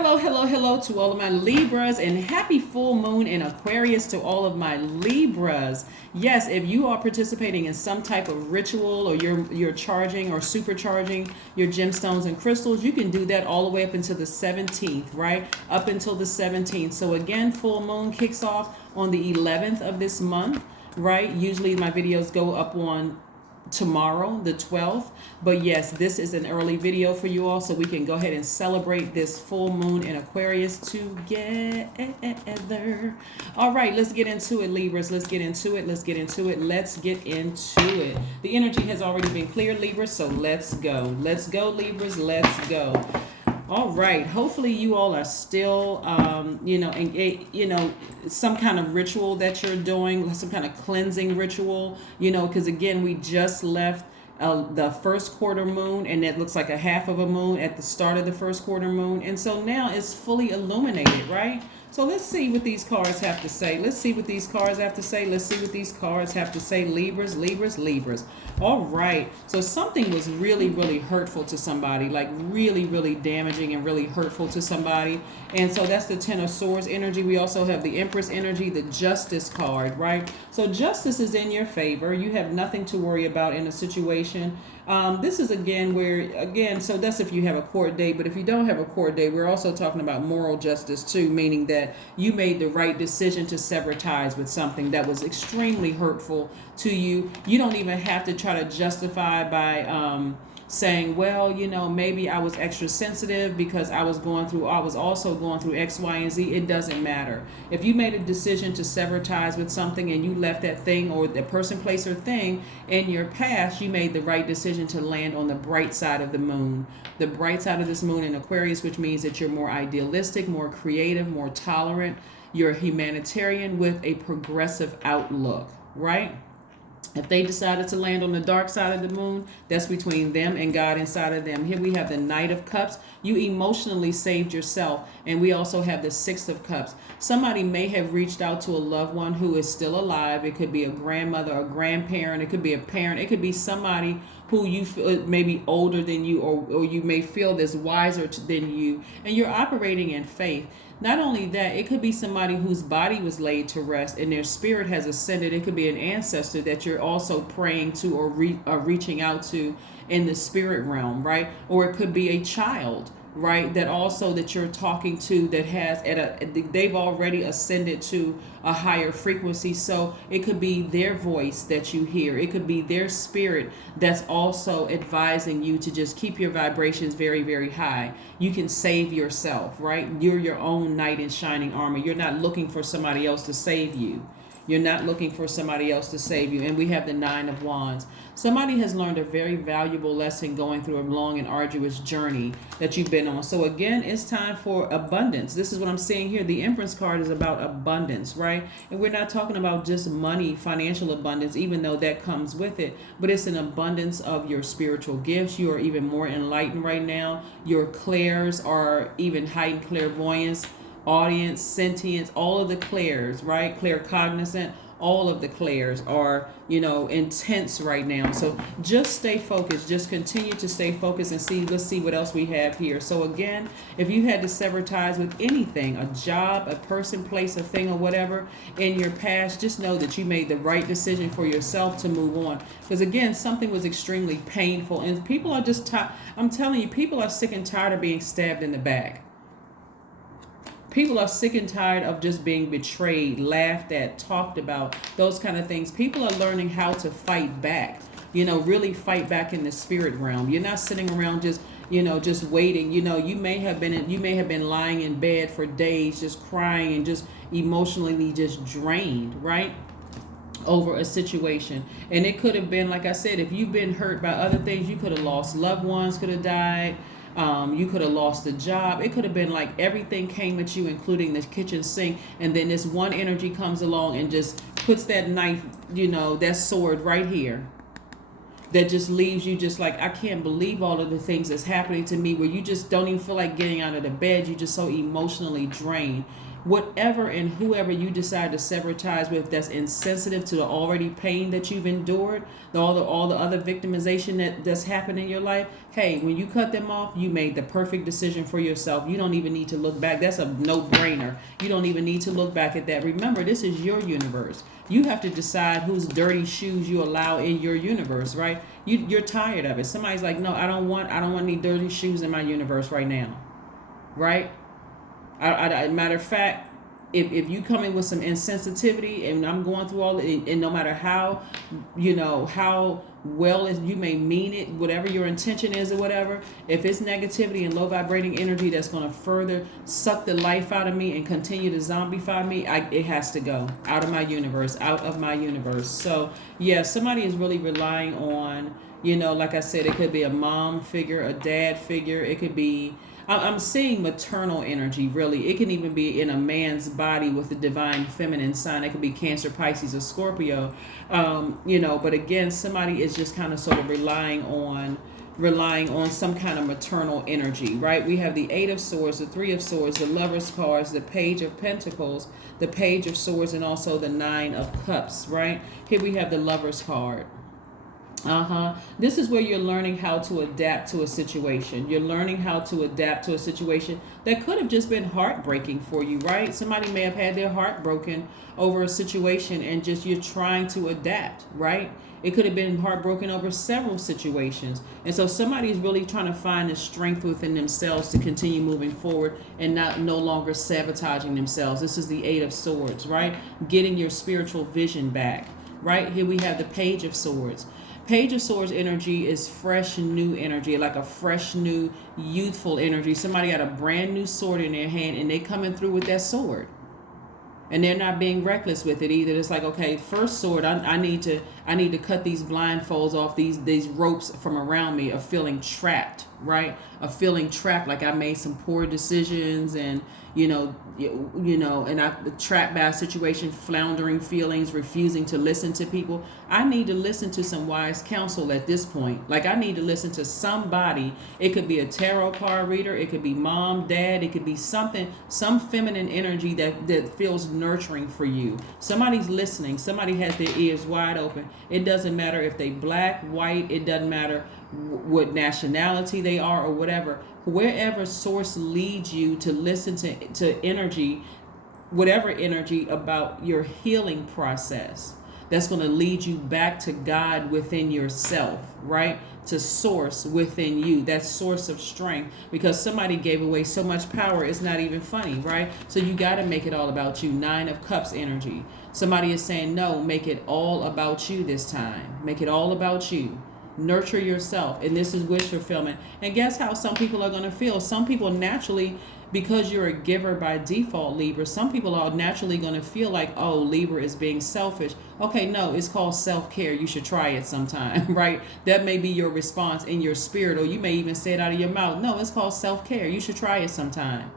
Hello to all of my Libras, and happy full moon in Aquarius to all of my Libras. Yes, if you are participating in some type of ritual, or you're charging or supercharging your gemstones and crystals, you can do that all the way up until the 17th, right? Up until the 17th. So again, full moon kicks off on the 11th of this month, right? Usually my videos go up on tomorrow, the 12th, but yes, this is an early video for you all, so we can go ahead and celebrate this full moon in Aquarius together. All right, let's get into it, Libras. Let's get into it. The energy has already been cleared, Libras, so let's go, Libras. Let's go. All right. Hopefully you all are still, some kind of ritual that you're doing, some kind of cleansing ritual, because again, we just left the first quarter moon, and that looks like a half of a moon at the start of the first quarter moon. And so now it's fully illuminated, right? So let's see what these cards have to say. Libras. All right. So something was really, really hurtful to somebody, like really, really damaging and really hurtful to somebody. And so that's the Ten of Swords energy. We also have the Empress energy, the Justice card, right? So justice is in your favor. You have nothing to worry about in a situation. This is so that's if you have a court date, but if you don't have a court date, we're also talking about moral justice too, meaning that you made the right decision to sever ties with something that was extremely hurtful to you. You don't even have to try to justify by saying, well, maybe I was extra sensitive because I was also going through X, Y, and Z. It doesn't matter. If you made a decision to sever ties with something and you left that thing or the person, place, or thing in your past, you made the right decision to land on the bright side of the moon. The bright side of this moon in Aquarius, which means that you're more idealistic, more creative, more tolerant. You're a humanitarian with a progressive outlook, right? If they decided to land on the dark side of the moon, that's between them and God inside of them. Here we have the Knight of Cups. You emotionally saved yourself. And we also have the Six of Cups. Somebody may have reached out to a loved one who is still alive. It could be a grandmother, a grandparent. It could be a parent. It could be somebody who you feel may be older than you, or you may feel that's wiser than you. And you're operating in faith. Not only that, it could be somebody whose body was laid to rest and their spirit has ascended. It could be an ancestor that you're also praying to or reaching out to in the spirit realm, right? Or it could be a child, right? That you're talking to that has they've already ascended to a higher frequency. So it could be their voice that you hear. It could be their spirit that's also advising you to just keep your vibrations very, very high. You can save yourself, right? You're your own knight in shining armor. You're not looking for somebody else to save you. And we have the Nine of Wands. Somebody has learned a very valuable lesson going through a long and arduous journey that you've been on. So again, it's time for abundance. This is what I'm seeing here. The Empress card is about abundance, right? And we're not talking about just money, financial abundance, even though that comes with it. But it's an abundance of your spiritual gifts. You are even more enlightened right now. Your clairs are even heightened clairvoyance, audience, sentience, all of the clairs, right? Claircognizant, all of the clairs are, intense right now. So just stay focused. Just continue to stay focused and let's see what else we have here. So again, if you had to sever ties with anything, a job, a person, place, a thing, or whatever in your past, just know that you made the right decision for yourself to move on. Because again, something was extremely painful, and people are just I'm telling you, people are sick and tired of being stabbed in the back. People are sick and tired of just being betrayed, laughed at, talked about, those kind of things. People are learning how to fight back, really fight back in the spirit realm. You're not sitting around just waiting. You may have been lying in bed for days, just crying and just emotionally just drained, right? Over a situation. And it could have been, like I said, if you've been hurt by other things, you could have lost loved ones, could have died. You could have lost a job. It could have been like everything came at you, including the kitchen sink. And then this one energy comes along and just puts that knife, that sword right here. That just leaves you just like, I can't believe all of the things that's happening to me, where you just don't even feel like getting out of the bed. You're just so emotionally drained. whatever and whoever you decide to sever ties with that's insensitive to the already pain that you've endured, all the other victimization that's happened in your life. Hey, when you cut them off, you made the perfect decision for yourself. You don't even need to look back. That's a no-brainer. You don't even need to look back at that. Remember, this is your universe. You have to decide whose dirty shoes you allow in your universe, right? You're tired of it. Somebody's like, no, I don't want any dirty shoes in my universe right now, right? Matter of fact, if you come in with some insensitivity, and I'm going through all, and no matter how, how well you may mean it, whatever your intention is or whatever, if it's negativity and low vibrating energy that's going to further suck the life out of me and continue to zombify me, it has to go out of my universe, So yeah, somebody is really relying on, like I said, it could be a mom figure, a dad figure, it could be, I'm seeing maternal energy, really. It can even be in a man's body with the divine feminine sign. It could be Cancer, Pisces, or Scorpio. But again, somebody is just kind of sort of relying on some kind of maternal energy, right? We have the Eight of Swords, the Three of Swords, the Lover's cards, the Page of Pentacles, the Page of Swords, and also the Nine of Cups, right? Here we have the Lover's card. This is where you're learning how to adapt to a situation. You're learning how to adapt to a situation that could have just been heartbreaking for you, right? Somebody may have had their heart broken over a situation and just you're trying to adapt, right? It could have been heartbroken over several situations. And so somebody is really trying to find the strength within themselves to continue moving forward and no longer sabotaging themselves. This is the Eight of Swords, right? Getting your spiritual vision back, right? Here we have the Page of Swords. Page of Swords energy is fresh, new energy, like a fresh, new, youthful energy. Somebody got a brand new sword in their hand and they coming through with that sword. And they're not being reckless with it either. It's like, okay, first sword, I need to cut these blindfolds off, these ropes from around me of feeling trapped, right? Of feeling trapped, like I made some poor decisions and, and I'm trapped by a situation, floundering feelings, refusing to listen to people. I need to listen to some wise counsel at this point. Like I need to listen to somebody. It could be a tarot card reader. It could be mom, dad. It could be something, some feminine energy that feels nurturing for you. Somebody's listening. Somebody has their ears wide open. It doesn't matter if they black, white. It doesn't matter what nationality they are or whatever. Wherever source leads you to listen to energy, whatever energy about your healing process, that's going to lead you back to God within yourself, right? To source within you, that source of strength, because somebody gave away so much power, it's not even funny, right? So you got to make it all about you. Nine of Cups energy. Somebody is saying, no, make it all about you this time. Make it all about you. Nurture yourself. And this is wish fulfillment. And guess how some people are going to feel? Some people naturally, because you're a giver by default, Libra, some people are naturally going to feel like, oh, Libra is being selfish. Okay, no, it's called self-care. You should try it sometime, right? That may be your response in your spirit, or you may even say it out of your mouth. No, it's called self-care. You should try it sometime.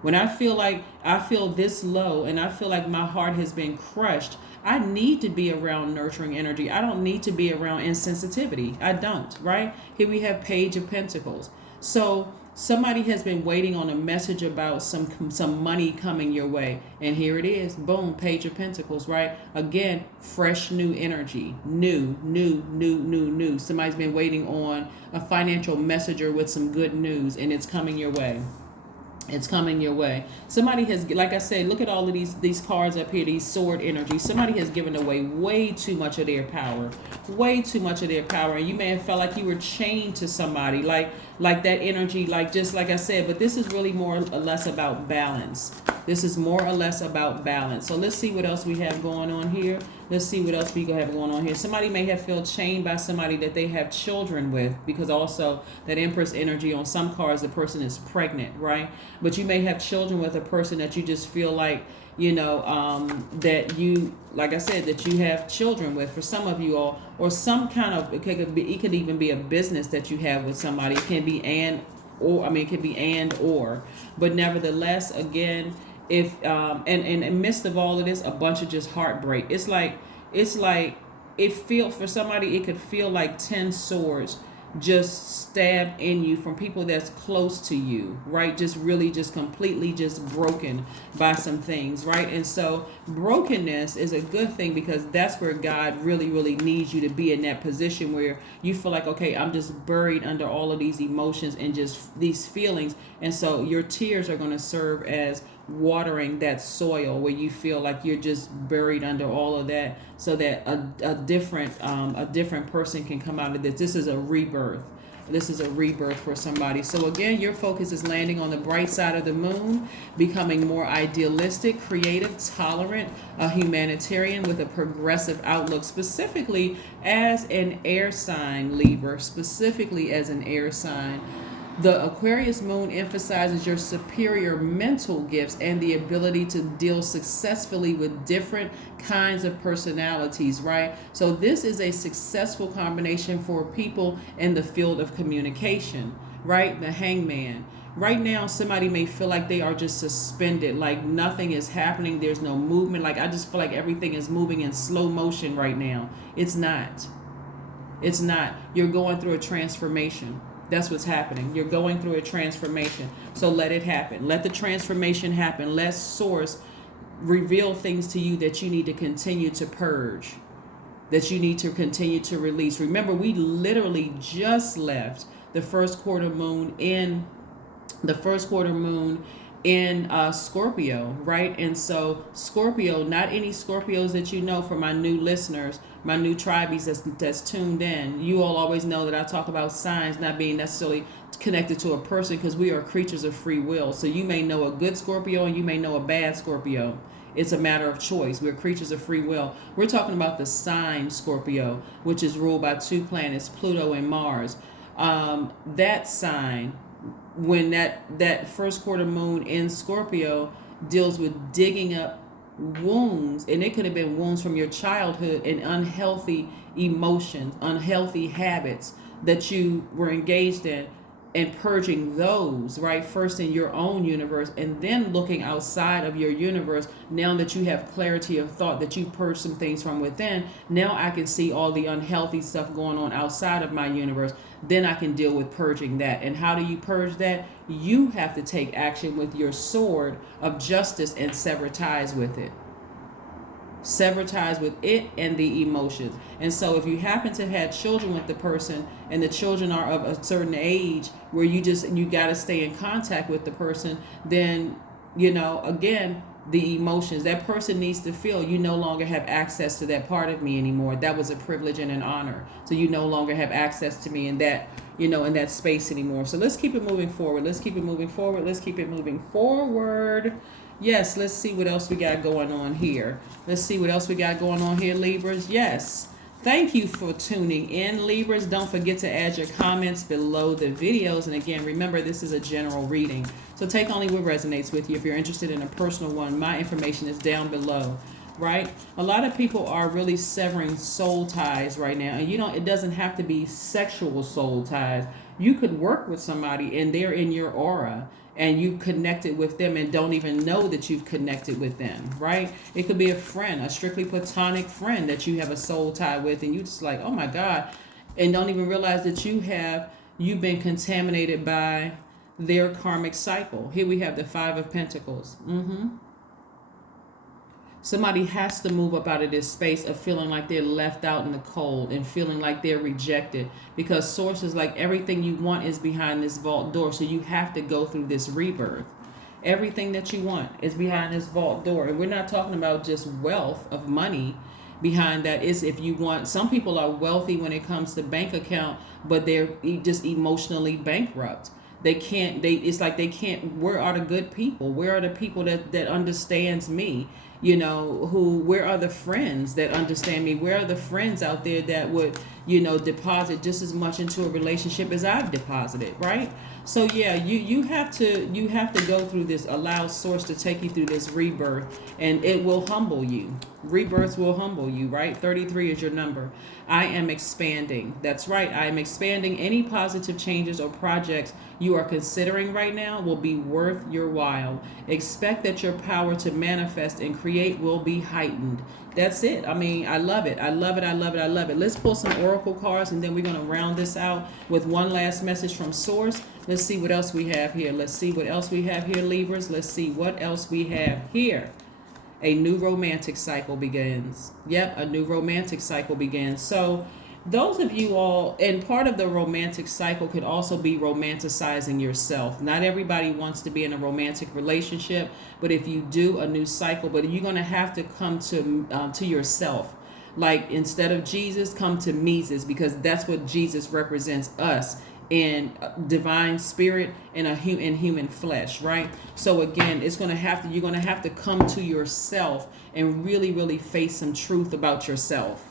When I feel this low and I feel like my heart has been crushed, I need to be around nurturing energy. I don't need to be around insensitivity. I don't, right? Here we have Page of Pentacles. So somebody has been waiting on a message about some money coming your way. And here it is. Boom, Page of Pentacles, right? Again, fresh new energy. New. Somebody's been waiting on a financial messenger with some good news, and it's coming your way. It's coming your way. Somebody has, like I said, look at all of these cards up here, these sword energies. Somebody has given away way too much of their power. Way too much of their power. And you may have felt like you were chained to somebody, like that energy, just like I said. But this is really more or less about balance. This is more or less about balance. So let's see what else we have going on here. Let's see what else we have going on here. Somebody may have felt chained by somebody that they have children with, because also that Empress energy on some cards, the person is pregnant, right? But you may have children with a person that you just feel like, that you, like I said, that you have children with, for some of you all, or some kind of, it could even be a business that you have with somebody. It can be it could be or, but nevertheless, again, if and in the midst of all of this, a bunch of just heartbreak. It's like it feel for somebody, it could feel like 10 swords just stabbed in you from people that's close to you, right? Just really just completely just broken by some things, right? And so brokenness is a good thing, because that's where God really, really needs you to be, in that position where you feel like, okay, I'm just buried under all of these emotions and just these feelings. And so your tears are going to serve as watering that soil where you feel like you're just buried under all of that, so that a different person can come out of this. This is a rebirth. This is a rebirth for somebody. So again, your focus is landing on the bright side of the moon, becoming more idealistic, creative, tolerant, a humanitarian with a progressive outlook, specifically as an air sign, Libra, specifically as an air sign. The Aquarius moon emphasizes your superior mental gifts and the ability to deal successfully with different kinds of personalities, right? So this is a successful combination for people in the field of communication, right? The Hangman. Right now, somebody may feel like they are just suspended, like nothing is happening. There's no movement. Like, I just feel like everything is moving in slow motion right now. It's not. It's not. You're going through a transformation. That's what's happening. You're going through a transformation. So let it happen. Let the transformation happen. Let Source reveal things to you that you need to continue to purge, that you need to continue to release. Remember, we literally just left the first quarter moon in Scorpio, right? And so Scorpio, not any Scorpios that you know, for my new listeners, my new tribies that's tuned in, you all always know that I talk about signs not being necessarily connected to a person, because we are creatures of free will. So you may know a good Scorpio and you may know a bad Scorpio. It's a matter of choice. We're creatures of free will. We're talking about the sign Scorpio, which is ruled by two planets, Pluto and Mars. That sign, when that first quarter moon in Scorpio deals with digging up wounds, and it could have been wounds from your childhood and unhealthy emotions, unhealthy habits that you were engaged in, and purging those, right? First in your own universe, and then looking outside of your universe. Now that you have clarity of thought, that you purged some things from within, now I can see all the unhealthy stuff going on outside of my universe. Then I can deal with purging that. And how do you purge that? You have to take action with your sword of justice and sever ties with it. Sever ties with it and the emotions. And so if you happen to have children with the person, and the children are of a certain age where you got to stay in contact with the person, then, again, the emotions that person needs to feel, you no longer have access to that part of me anymore. That was a privilege and an honor. So you no longer have access to me in that, in that space anymore. So let's keep it moving forward. Let's keep it moving forward. Let's keep it moving forward. Yes, let's see what else we got going on here. Let's see what else we got going on here, Libras. Yes. Thank you for tuning in, Libras. Don't forget to add your comments below the videos. And again, remember, this is a general reading, so take only what resonates with you. If you're interested in a personal one, my information is down below, right? A lot of people are really severing soul ties right now. And it doesn't have to be sexual soul ties. You could work with somebody and they're in your aura, and you connected with them and don't even know that you've connected with them, right? It could be a friend, a strictly platonic friend that you have a soul tie with, and you just like, oh my God, and don't even realize that you've been contaminated by their karmic cycle. Here we have the Five of Pentacles. Somebody has to move up out of this space of feeling like they're left out in the cold and feeling like they're rejected, because Source is like, everything you want is behind this vault door. So you have to go through this rebirth. Everything that you want is behind this vault door. And we're not talking about just wealth of money. Behind that is, if you want, some people are wealthy when it comes to bank account, but they're just emotionally bankrupt. It's like they can't, where are the good people? Where are the people that understands me? Where are the friends that understand me? Where are the friends out there that would, deposit just as much into a relationship as I've deposited, right? So yeah, you have to go through this, allow Source to take you through this rebirth, and it will humble you. Rebirths will humble you, right? 33 is your number. I am expanding. That's right. I am expanding. Any positive changes or projects you are considering right now will be worth your while. Expect that your power to manifest and create will be heightened. That's it. I mean, I love it. I love it. I love it. I love it. Let's pull some oracle oracle cards, and then we're going to round this out with one last message from source. Let's see what else we have here. Let's see what else we have here, Libras. Let's see what else we have here. A new romantic cycle begins. Yep, a new romantic cycle begins. So those of you all, and part of the romantic cycle could also be romanticizing yourself. Not everybody wants to be in a romantic relationship, but if you do, a new cycle. But you're going to have to come to yourself. Like, instead of Jesus, come to Mises, because that's what Jesus represents, us in divine spirit and in human flesh, right? So again, you're going to have to come to yourself and really, really face some truth about yourself.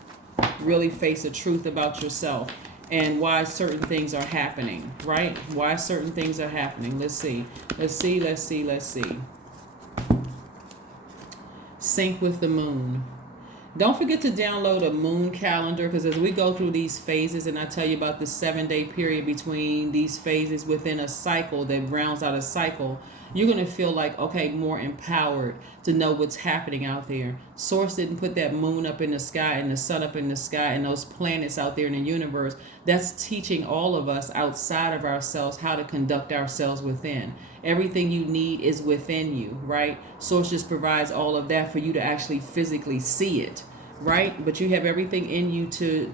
Really face the truth about yourself and why certain things are happening, right? Why certain things are happening. Let's see. Sync with the moon. Don't forget to download a moon calendar, because as we go through these phases, and I tell you about the 7-day period between these phases within a cycle that rounds out a cycle, you're going to feel like, okay, more empowered to know what's happening out there. Source didn't put that moon up in the sky and the sun up in the sky and those planets out there in the universe. That's teaching all of us outside of ourselves how to conduct ourselves within. Everything you need is within you, right? Source just provides all of that for you to actually physically see it, right? But you have everything in you to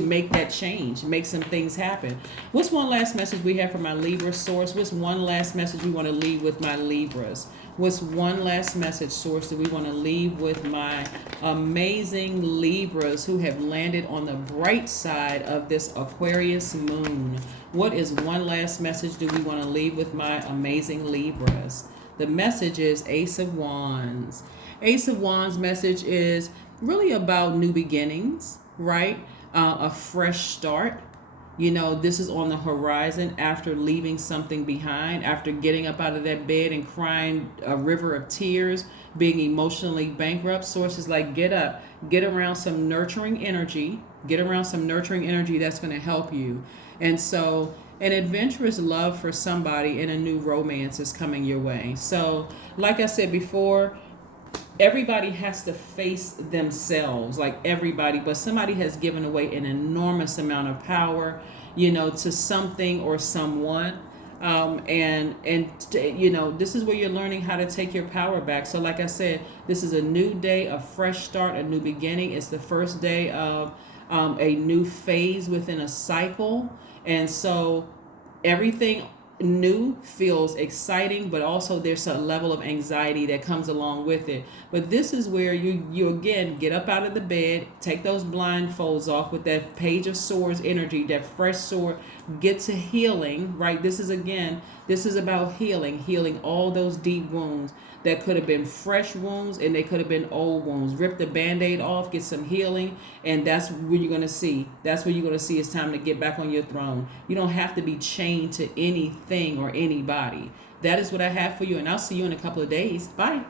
make that change, make some things happen. What's one last message we have from my Libra source? What's one last message we want to leave with my Libras? What's one last message, source, that we want to leave with my amazing Libras who have landed on the bright side of this Aquarius moon? What is one last message do we want to leave with my amazing Libras? The message is Ace of Wands. Ace of Wands message is really about new beginnings, right? A fresh start. You know, this is on the horizon after leaving something behind, after getting up out of that bed and crying a river of tears, being emotionally bankrupt. Sources like, get up, get around some nurturing energy, that's going to help you. And so an adventurous love for somebody and a new romance is coming your way. So like I said before, everybody has to face themselves, like everybody, but somebody has given away an enormous amount of power, you know, to something or someone. You know, this is where you're learning how to take your power back. So like I said, this is a new day, a fresh start, a new beginning. It's the first day of a new phase within a cycle. And so everything new feels exciting, but also there's a level of anxiety that comes along with it. But this is where you again get up out of the bed, take those blindfolds off with that Page of Swords energy, that fresh sword, get to healing, right? This is about healing all those deep wounds that could have been fresh wounds and they could have been old wounds. Rip the Band-Aid off, get some healing, and that's where you're going to see. That's where you're going to see it's time to get back on your throne. You don't have to be chained to anything or anybody. That is what I have for you, and I'll see you in a couple of days. Bye.